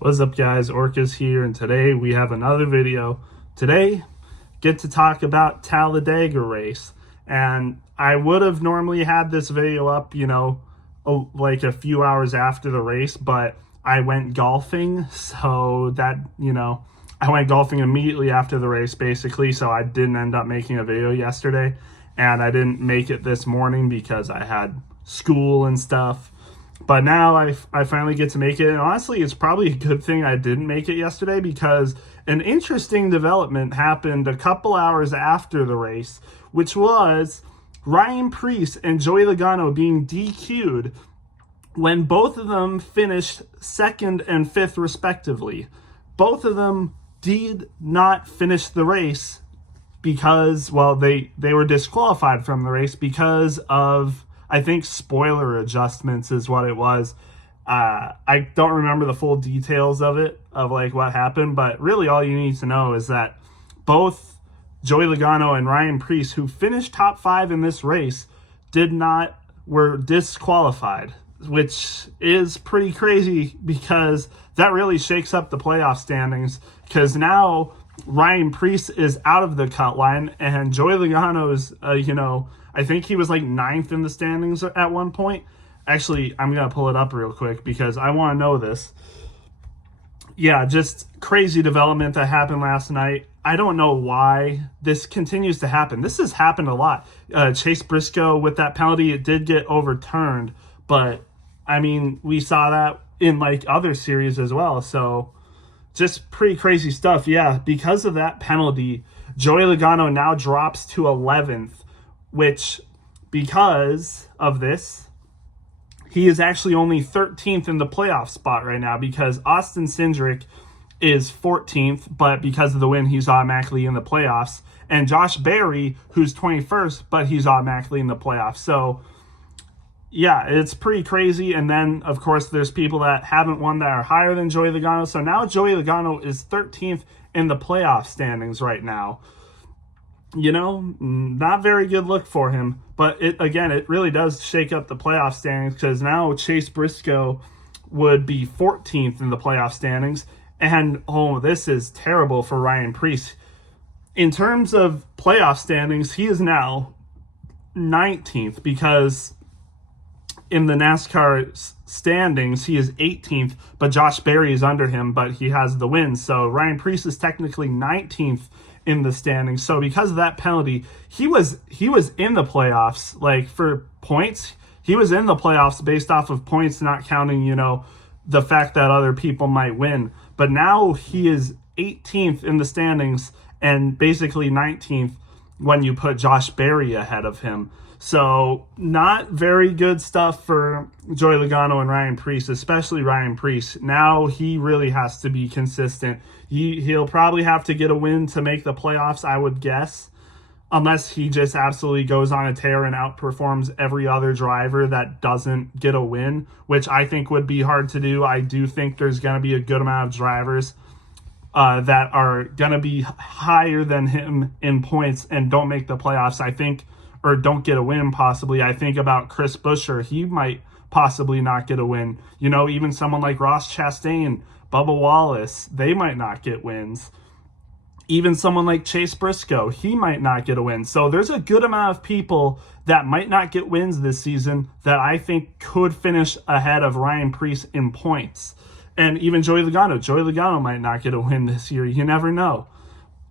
What's up, guys? Orcas here, and today we have another video. Today, get to talk about Talladega Race. And I would have normally had this video up, like a few hours after the race, but I went golfing, so that, I went golfing immediately after the race, basically, so I didn't end up making a video yesterday. And I didn't make it this morning because I had school and stuff. But now I finally get to make it. And honestly, it's probably a good thing I didn't make it yesterday, because an interesting development happened a couple hours after the race, which was Ryan Preece and Joey Logano being DQ'd when both of them finished second and fifth respectively. Both of them did not finish the race because, well, they were disqualified from the race because of, I think, spoiler adjustments is what it was. I don't remember the full details of it, of like what happened, but really all you need to know is that both Joey Logano and Ryan Preece, who finished top 5 in this race, were disqualified, which is pretty crazy because that really shakes up the playoff standings, because now Ryan Preece is out of the cut line and Joey Logano is, I think he was like 9th in the standings at one point. Actually, I'm going to pull it up real quick because I want to know this. Yeah, just crazy development that happened last night. I don't know why this continues to happen. This has happened a lot. Chase Briscoe with that penalty, it did get overturned. But, I mean, we saw that in like other series as well. So, just pretty crazy stuff. Yeah, because of that penalty, Joey Logano now drops to 11th. Which, because of this, he is actually only 13th in the playoff spot right now, because Austin Cindric is 14th, but because of the win, he's automatically in the playoffs. And Josh Berry, who's 21st, but he's automatically in the playoffs. So, yeah, it's pretty crazy. And then, of course, there's people that haven't won that are higher than Joey Logano. So now Joey Logano is 13th in the playoff standings right now. Not very good look for him. But it really does shake up the playoff standings, because now Chase Briscoe would be 14th in the playoff standings. And, this is terrible for Ryan Preece. In terms of playoff standings, he is now 19th, because in the NASCAR standings, he is 18th, but Josh Berry is under him, but he has the win. So Ryan Preece is technically 19th in the standings. So because of that penalty, he was in the playoffs, like for points. He was in the playoffs based off of points, not counting, the fact that other people might win. But now he is 18th in the standings and basically 19th when you put Josh Berry ahead of him. So not very good stuff for Joey Logano and Ryan Preece, especially Ryan Preece. Now he really has to be consistent. He'll probably have to get a win to make the playoffs, I would guess, unless he just absolutely goes on a tear and outperforms every other driver that doesn't get a win, which I think would be hard to do. I do think there's going to be a good amount of drivers that are going to be higher than him in points and don't make the playoffs. I think, or don't get a win possibly. I think about Chris Buescher. He might possibly not get a win. Even someone like Ross Chastain, Bubba Wallace, they might not get wins. Even someone like Chase Briscoe, he might not get a win. So there's a good amount of people that might not get wins this season that I think could finish ahead of Ryan Preece in points. And even Joey Logano. Joey Logano might not get a win this year. You never know.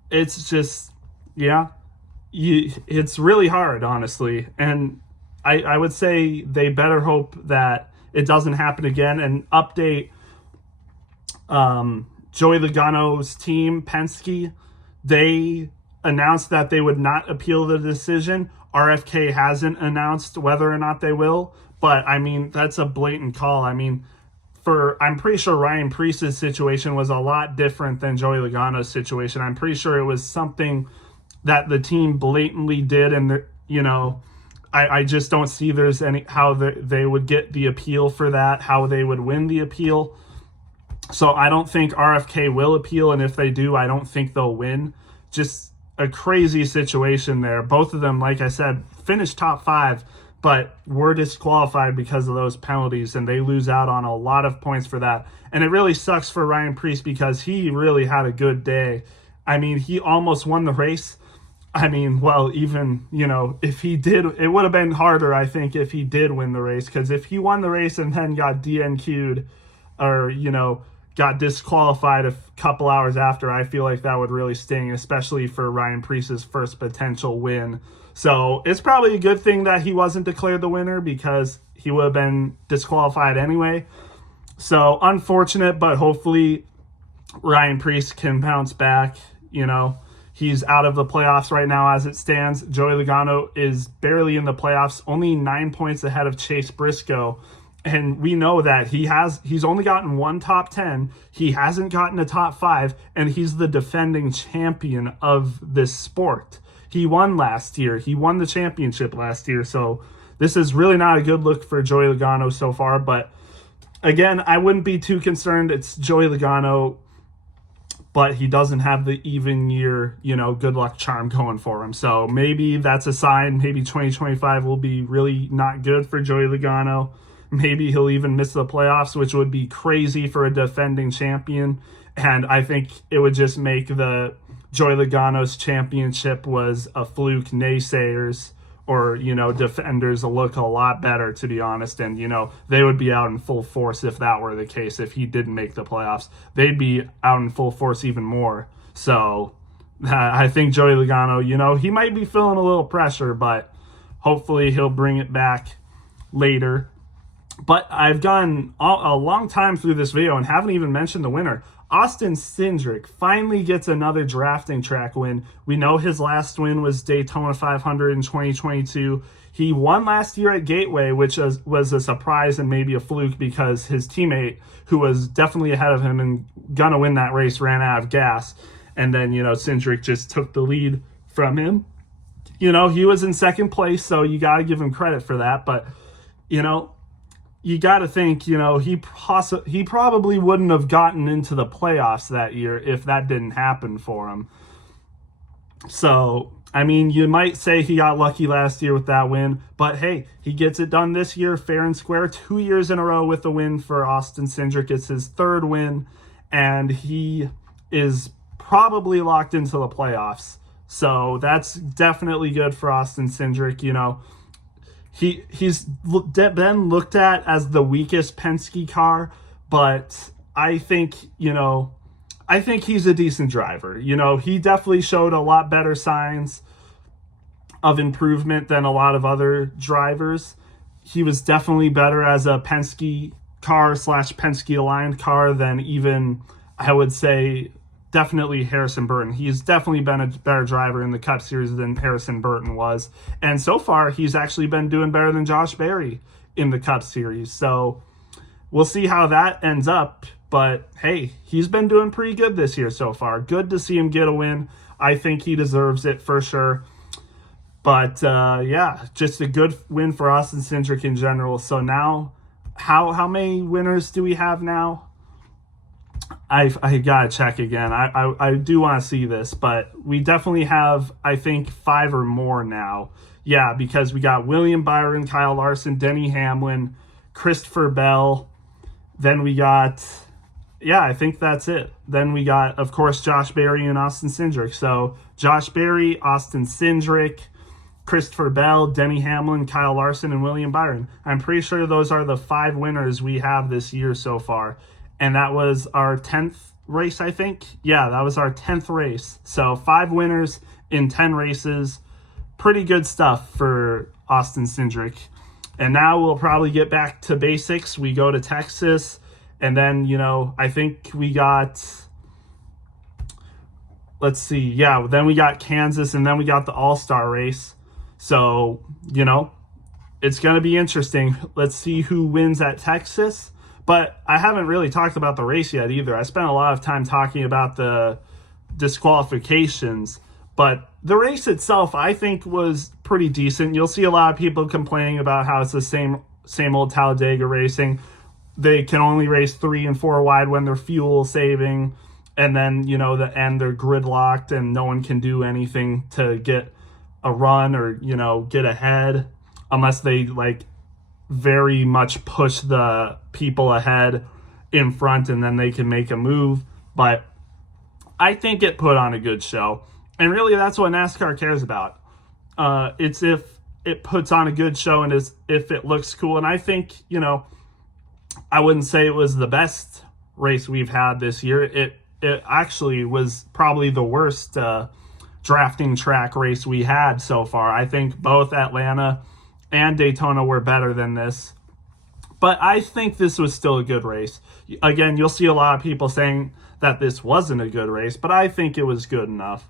It's just, yeah. It's really hard, honestly, and I would say they better hope that it doesn't happen again. And update Joey Logano's team, Penske, they announced that they would not appeal the decision. RFK hasn't announced whether or not they will, but I mean, that's a blatant call. I mean, I'm pretty sure Ryan Preece's situation was a lot different than Joey Logano's situation. I'm pretty sure it was something that the team blatantly did, and I just don't see there's any how they would get the appeal for that, how they would win the appeal. So I don't think RFK will appeal, and if they do, I don't think they'll win. Just a crazy situation there. Both of them, like I said, finished top 5, but were disqualified because of those penalties, and they lose out on a lot of points for that. And it really sucks for Ryan Preece because he really had a good day. I mean, he almost won the race. I mean, well, even, if he did, it would have been harder, I think, if he did win the race, because if he won the race and then got DNQ'd or, got disqualified a couple hours after, I feel like that would really sting, especially for Ryan Preece's first potential win. So it's probably a good thing that he wasn't declared the winner because he would have been disqualified anyway. So unfortunate, but hopefully Ryan Preece can bounce back. He's out of the playoffs right now as it stands. Joey Logano is barely in the playoffs, only 9 points ahead of Chase Briscoe. And we know that he's only gotten one top 10. He hasn't gotten a top 5, and he's the defending champion of this sport. He won last year. He won the championship last year. So this is really not a good look for Joey Logano so far. But again, I wouldn't be too concerned. It's Joey Logano, but he doesn't have the even year, good luck charm going for him. So maybe that's a sign. Maybe 2025 will be really not good for Joey Logano. Maybe he'll even miss the playoffs, which would be crazy for a defending champion. And I think it would just make the Joey Logano's championship was a fluke naysayers or, defenders look a lot better, to be honest. And, they would be out in full force if that were the case. If he didn't make the playoffs, they'd be out in full force even more. So I think Joey Logano, he might be feeling a little pressure, but hopefully he'll bring it back later. But I've gone a long time through this video and haven't even mentioned the winner. Austin Cindric finally gets another drafting track win. We know his last win was Daytona 500 in 2022. He won last year at Gateway, which was a surprise and maybe a fluke because his teammate, who was definitely ahead of him and gonna win that race, ran out of gas. And then, Cindric just took the lead from him. He was in second place, so you got to give him credit for that. But, you got to think, he probably wouldn't have gotten into the playoffs that year if that didn't happen for him. So, I mean, you might say he got lucky last year with that win, but hey, he gets it done this year, fair and square, 2 years in a row with a win for Austin Cindric. It's his third win, and he is probably locked into the playoffs. So that's definitely good for Austin Cindric, He's been looked at as the weakest Penske car, but I think he's a decent driver. He definitely showed a lot better signs of improvement than a lot of other drivers. He was definitely better as a Penske car / Penske aligned car than even, I would say, definitely Harrison Burton. He's definitely been a better driver in the Cup Series than Harrison Burton was. And so far, he's actually been doing better than Josh Berry in the Cup Series. So we'll see how that ends up. But hey, he's been doing pretty good this year so far. Good to see him get a win. I think he deserves it for sure. But yeah, just a good win for Austin Cindric in general. So now, how many winners do we have now? I gotta check again. I do want to see this, but we definitely have, I think, 5 or more now. Yeah, because we got William Byron, Kyle Larson, Denny Hamlin, Christopher Bell. Then we got, I think that's it. Then we got, of course, Josh Berry and Austin Cindric. So Josh Berry, Austin Cindric, Christopher Bell, Denny Hamlin, Kyle Larson, and William Byron. I'm pretty sure those are the 5 winners we have this year so far. And that was our 10th race, I think. Yeah, that was our 10th race. So 5 winners in 10 races. Pretty good stuff for Austin Cindric. And now we'll probably get back to basics. We go to Texas. And then, I think we got, let's see. Yeah, then we got Kansas. And then we got the All-Star race. So, it's going to be interesting. Let's see who wins at Texas. But I haven't really talked about the race yet either. I spent a lot of time talking about the disqualifications. But the race itself, I think, was pretty decent. You'll see a lot of people complaining about how it's the same old Talladega racing. They can only race 3 and 4 wide when they're fuel saving. And then, the end, they're gridlocked and no one can do anything to get a run or, get ahead. unless they like very much push the people ahead in front and then they can make a move. But I think it put on a good show. And really, that's what NASCAR cares about. It's if it puts on a good show and if it looks cool. And I think, I wouldn't say it was the best race we've had this year. It actually was probably the worst drafting track race we had so far. I think both Atlanta and Daytona were better than this. But I think this was still a good race. Again, you'll see a lot of people saying that this wasn't a good race, but I think it was good enough.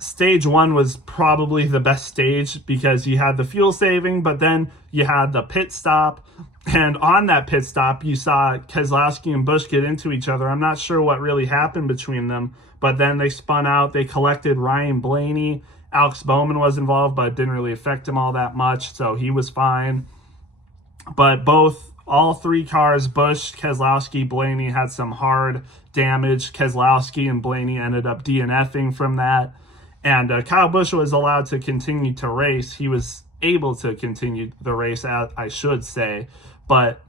Stage 1 was probably the best stage because you had the fuel saving, but then you had the pit stop. And on that pit stop, you saw Keselowski and Busch get into each other. I'm not sure what really happened between them, but then they spun out. They collected Ryan Blaney. Alex Bowman was involved, but it didn't really affect him all that much, so he was fine. But all three cars, Busch, Keselowski, Blaney, had some hard damage. Keselowski and Blaney ended up DNFing from that. And Kyle Busch was allowed to continue to race. He was able to continue the race, I should say. But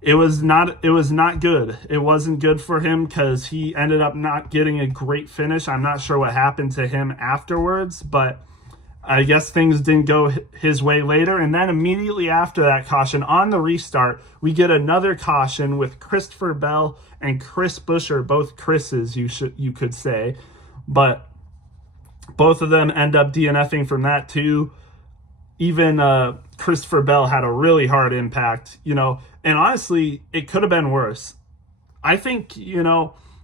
it was not good. It wasn't good for him because he ended up not getting a great finish. I'm not sure what happened to him afterwards, but I guess things didn't go his way later. And then immediately after that caution, on the restart, we get another caution with Christopher Bell and Chris Buescher, both Chris's, you could say. But both of them end up DNFing from that too. Even Christopher Bell had a really hard impact, and honestly, it could have been worse. I think,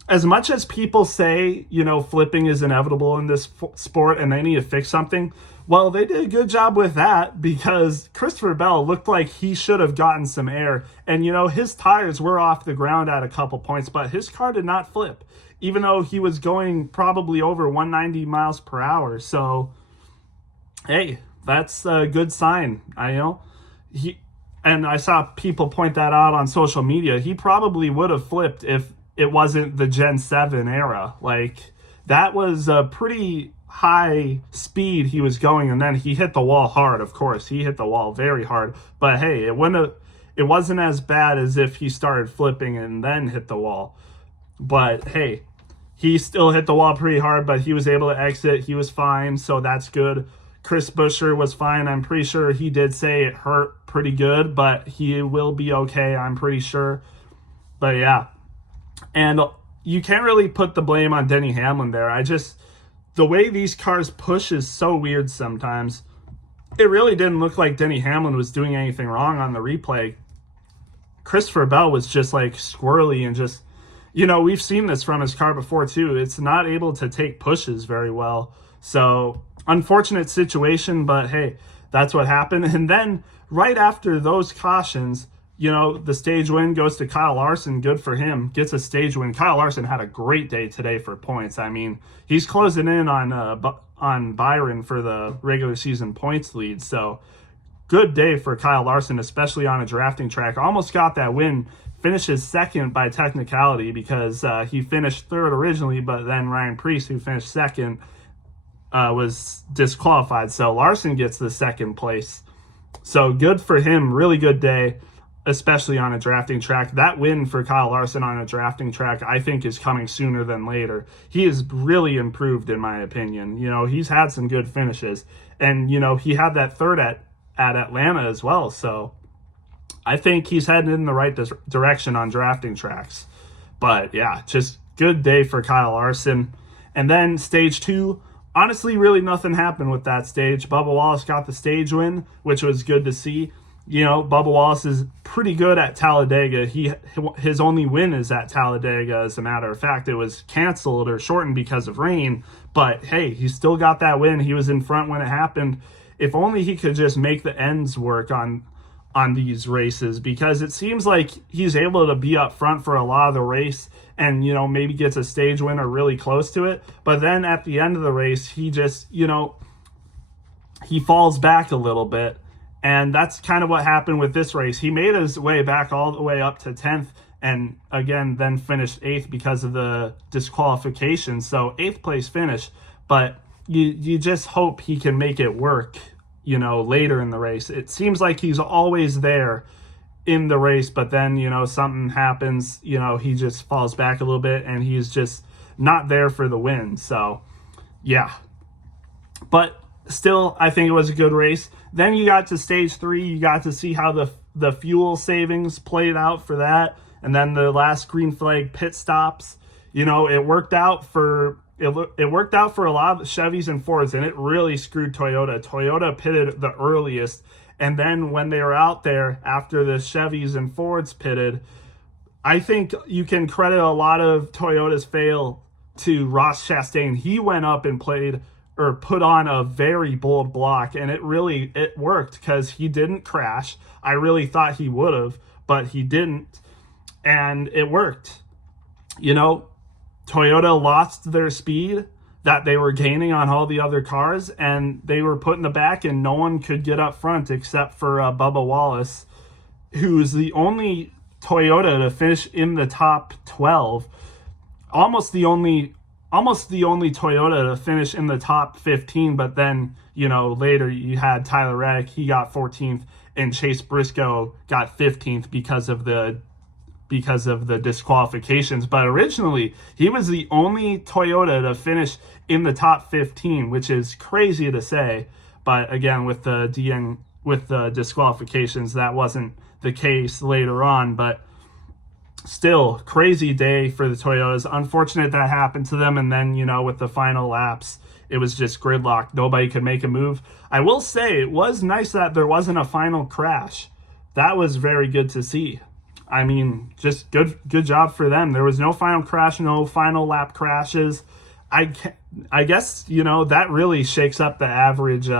as much as people say, flipping is inevitable in this sport and they need to fix something, well, they did a good job with that because Christopher Bell looked like he should have gotten some air. And, his tires were off the ground at a couple points, but his car did not flip, even though he was going probably over 190 miles per hour. So, hey, that's a good sign. And I saw people point that out on social media. He probably would have flipped if it wasn't the Gen 7 era. Like, that was a pretty high speed he was going, and then he hit the wall hard, of course. He hit the wall very hard. But hey, it wasn't as bad as if he started flipping and then hit the wall. But hey, he still hit the wall pretty hard, but he was able to exit. He was fine, so that's good. Chris Buescher was fine. I'm pretty sure he did say it hurt pretty good, but he will be okay, I'm pretty sure. But yeah. And you can't really put the blame on Denny Hamlin there. The way these cars push is so weird sometimes. It really didn't look like Denny Hamlin was doing anything wrong on the replay. Christopher Bell was just like squirrely and just, we've seen this from his car before too. It's not able to take pushes very well. So, unfortunate situation, but hey, that's what happened. And then right after those cautions, the stage win goes to Kyle Larson. Good for him. Gets a stage win. Kyle Larson had a great day today for points. I mean, he's closing in on Byron for the regular season points lead. So, good day for Kyle Larson, especially on a drafting track. Almost got that win. Finishes second by technicality because he finished third originally, but then Ryan Preece, who finished second, was disqualified. So Larson gets the second place. So good for him. Really good day, especially on a drafting track. That win for Kyle Larson on a drafting track, I think, is coming sooner than later. He has really improved, in my opinion. He's had some good finishes. And, he had that third at Atlanta as well. So I think he's heading in the right direction on drafting tracks. But, yeah, just good day for Kyle Larson. And then stage 2, honestly, really nothing happened with that stage. Bubba Wallace got the stage win, which was good to see. Bubba Wallace is pretty good at Talladega. His only win is at Talladega, as a matter of fact. It was canceled or shortened because of rain. But, hey, he still got that win. He was in front when it happened. If only he could just make the ends work on these races, because it seems like he's able to be up front for a lot of the race and, maybe gets a stage win or really close to it. But then at the end of the race, he just, he falls back a little bit. And that's kind of what happened with this race. He made his way back all the way up to 10th and, again, then finished 8th because of the disqualification. So 8th place finish. But you just hope he can make it work, later in the race. It seems like he's always there in the race, but then, something happens, he just falls back a little bit and he's just not there for the win. So, yeah. But still, I think it was a good race. Then you got to stage 3. You got to see how the fuel savings played out for that. And then the last green flag pit stops. It worked out for a lot of Chevys and Fords, and it really screwed Toyota. Toyota pitted the earliest, and then when they were out there after the Chevys and Fords pitted, I think you can credit a lot of Toyota's fail to Ross Chastain. He went up and put on a very bold block, and it worked because he didn't crash. I really thought he would have, but he didn't, and it worked. Toyota lost their speed that they were gaining on all the other cars, and they were put in the back, and no one could get up front except for Bubba Wallace, who's the only Toyota to finish in the top 12, almost the only Toyota to finish in the top 15, but then, later you had Tyler Reddick, he got 14th, and Chase Briscoe got 15th because of the disqualifications. But originally, he was the only Toyota to finish in the top 15, which is crazy to say. But again, with the disqualifications, that wasn't the case later on. But still, crazy day for the Toyotas. Unfortunate that happened to them. And then, with the final laps, it was just gridlock. Nobody could make a move. I will say it was nice that there wasn't a final crash. That was very good to see. I mean, just good job for them. There was no final crash, no final lap crashes. I guess, that really shakes up the average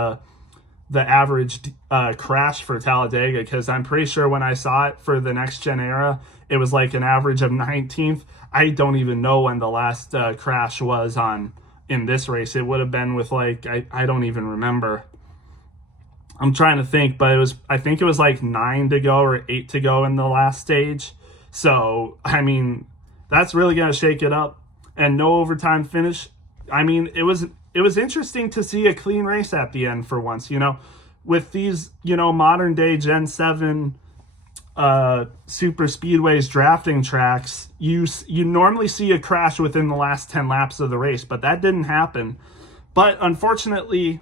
crash for Talladega, because I'm pretty sure when I saw it for the next gen era, it was like an average of 19th. I don't even know when the last crash was in this race. It would have been with I don't even remember. I'm trying to think, but I think it was like 9 to go or 8 to go in the last stage. So, I mean, that's really going to shake it up. And no overtime finish. I mean, it was interesting to see a clean race at the end for once, with these, modern day Gen 7 super speedways drafting tracks. You normally see a crash within the last 10 laps of the race, but that didn't happen. But unfortunately,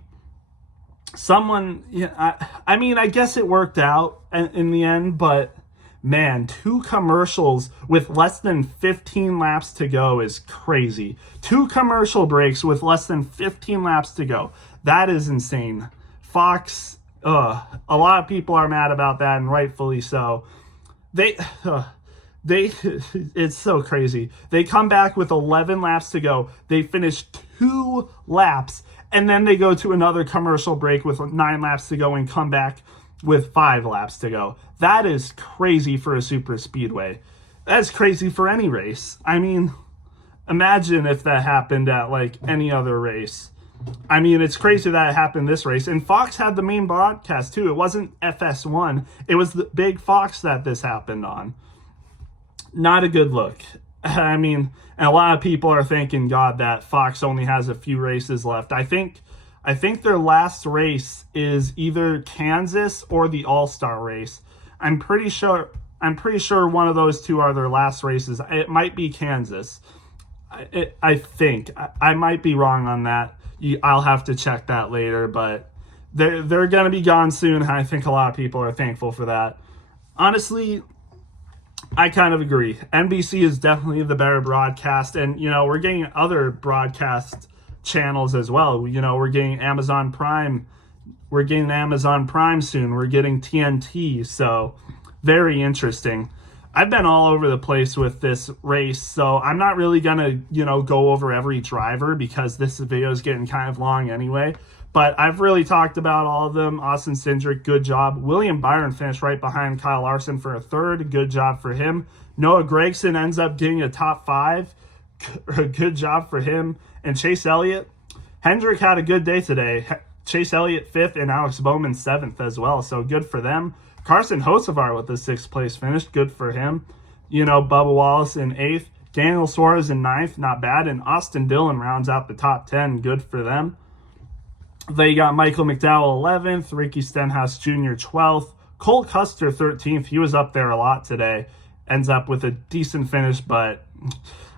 I guess it worked out in the end, but man, 2 commercials with less than 15 laps to go is crazy. 2 commercial breaks with less than 15 laps to go. That is insane. Fox, a lot of people are mad about that, and rightfully so. It's so crazy. They come back with 11 laps to go. They finish 2 laps, and then they go to another commercial break with 9 laps to go and come back with 5 laps to go. That is crazy for a super speedway. That's crazy for any race. I mean, imagine if that happened at any other race. I mean, it's crazy that it happened this race. And Fox had the main broadcast too. It wasn't FS1. It was the big Fox that this happened on. Not a good look. I mean, and a lot of people are thanking God that Fox only has a few races left. I think their last race is either Kansas or the All-Star race. I'm pretty sure one of those two are their last races. It might be Kansas. I think. I might be wrong on that. I'll have to check that later, but they're going to be gone soon. I think a lot of people are thankful for that. Honestly, I kind of agree. NBC is definitely the better broadcast, and we're getting other broadcast channels as well. We're getting Amazon Prime. We're getting Amazon Prime soon. We're getting TNT. So very interesting. I've been all over the place with this race, so I'm not really gonna go over every driver because this video is getting kind of long anyway. But I've really talked about all of them. Austin Cindric, good job. William Byron finished right behind Kyle Larson for a third. Good job for him. Noah Gragson ends up getting a top 5. Good job for him. And Chase Elliott. Hendrick had a good day today. Chase Elliott 5th and Alex Bowman 7th as well. So good for them. Carson Hocevar with the 6th place finish. Good for him. Bubba Wallace in 8th. Daniel Suarez in 9th. Not bad. And Austin Dillon rounds out the top 10. Good for them. They got Michael McDowell 11th, Ricky Stenhouse Jr. 12th, Cole Custer 13th. He was up there a lot today. Ends up with a decent finish, but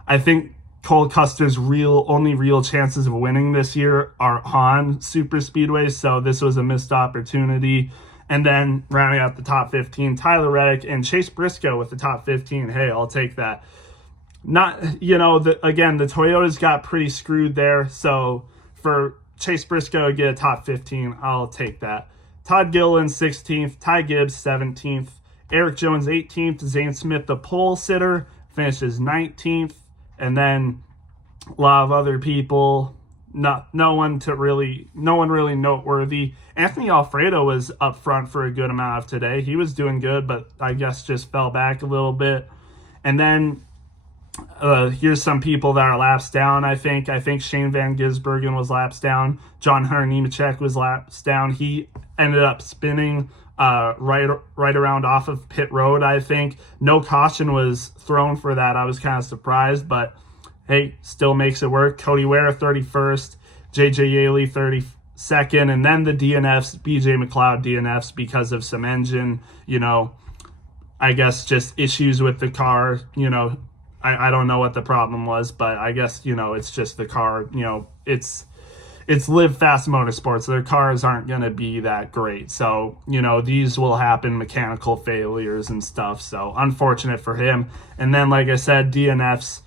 I think Cole Custer's only real chances of winning this year are on super speedways, so this was a missed opportunity. And then rounding out the top 15, Tyler Reddick and Chase Briscoe with the top 15. Hey, I'll take that. Not, again, the Toyotas got pretty screwed there, so for Chase Briscoe to get a top 15, I'll take that. Todd Gilliland 16th, Ty Gibbs 17th, Eric Jones 18th, Zane Smith, the pole sitter, finishes 19th, and then a lot of other people, no one really noteworthy. Anthony Alfredo was up front for a good amount of today. He was doing good, but I guess just fell back a little bit. And then here's some people that are laps down, I think. I think Shane Van Gisbergen was laps down. John Hunter Nemechek was laps down. He ended up spinning right around off of pit road, I think. No caution was thrown for that. I was kind of surprised, but hey, still makes it work. Cody Ware 31st, JJ Yaley 32nd, and then the DNFs, BJ McLeod DNFs because of some engine, I guess just issues with the car, I don't know what the problem was, but I guess, it's just the car, it's Live Fast Motorsports. Their cars aren't going to be that great. So, these will happen, mechanical failures and stuff. So, unfortunate for him. And then, like I said, DNFs,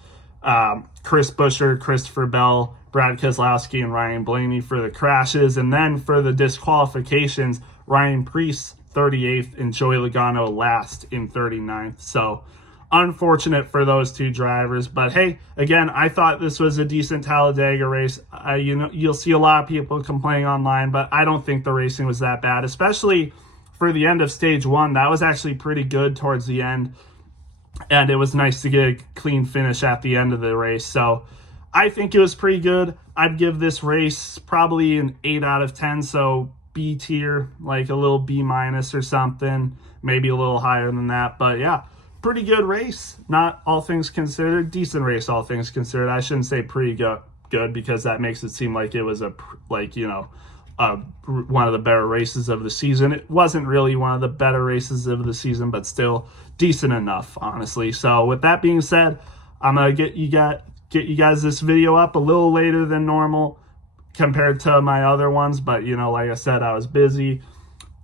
Chris Buescher, Christopher Bell, Brad Keselowski, and Ryan Blaney for the crashes. And then for the disqualifications, Ryan Preece 38th and Joey Logano last in 39th. So, unfortunate for those two drivers, but hey, again, I thought this was a decent Talladega race. You'll see a lot of people complaining online, but I don't think the racing was that bad, especially for the end of stage one. That was actually pretty good towards the end, and it was nice to get a clean finish at the end of the race. So I think it was pretty good. I'd give this race probably an 8 out of 10, so B tier, like a little B minus or something, maybe a little higher than that, but yeah. Pretty good race, not all things considered. Decent race, all things considered. I shouldn't say pretty good because that makes it seem like it was one of the better races of the season. It wasn't really one of the better races of the season, but still decent enough, honestly. So with that being said, I'm gonna get you guys this video up a little later than normal compared to my other ones. But like I said, I was busy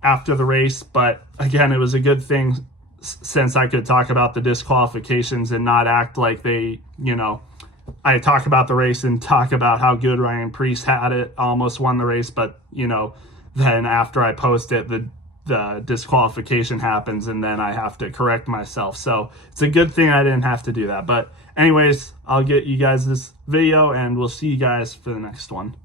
after the race. But again, it was a good thing, since I could talk about the disqualifications and not act like I talk about the race and talk about how good Ryan Preece had it, almost won the race, but, then after I post it, the disqualification happens and then I have to correct myself. So it's a good thing I didn't have to do that. But anyways, I'll get you guys this video and we'll see you guys for the next one.